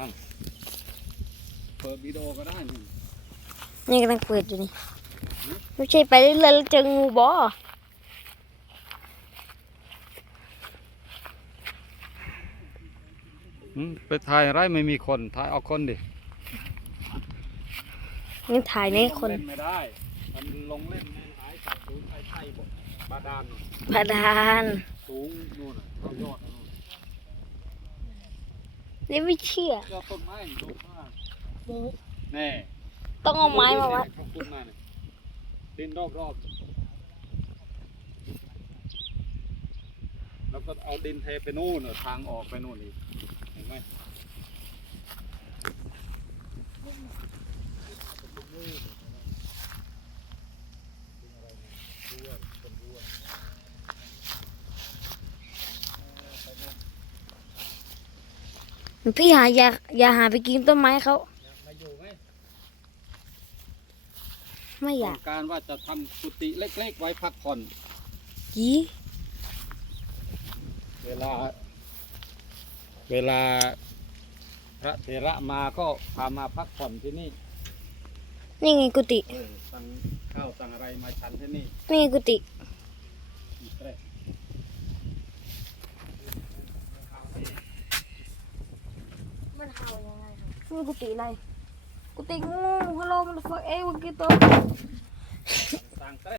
มั่งเปิดวิดีโอก็ได้นี่นี่กำลังเปิดอยู่นี่ไม่ใช่ไปเรื่อยๆแล้วเจองูบออืมไปถ่ายอะไรไม่มีคนถ่ายเอาคนดินี่ถ่ายนี่คน เล่นไม่ได้ มันลงเล่นในหายสัตว์สูงไอ้ไข่บาดาลบาดาลสูงนู่นน่ะเท่ายอดนู่น นี่ไม่เชื่อเจ้าต้นไม้สูงมากแน่ต้องเอาไม้มาวัดขอบคุณมากเลยดินรอบๆแล้วก็เอาดินเทไปนู่นน่ะทางออกไปนู่นอีกเห็นไหม พี่หาอย่าอย่าหาไปกินต้นไม้เขามาอยู่ไหมไม่อต้ยาอกงการว่าจะทำกุฏิเล็กๆ ไว้พักผ่อน ยีเวลา เวลาพระเถระมาก็พามาพักผ่อนที่นี่นี่ไงกุฏิเออสั่งข้าวสั่งอะไรมาฉันที่นี่ นี่ไงกุฏิ อีกแรก มัน เห่ายังไงนี่กุฏิอะไรกุฏิงูฮัลโหลมันฟักเอ้วันกี่ตัว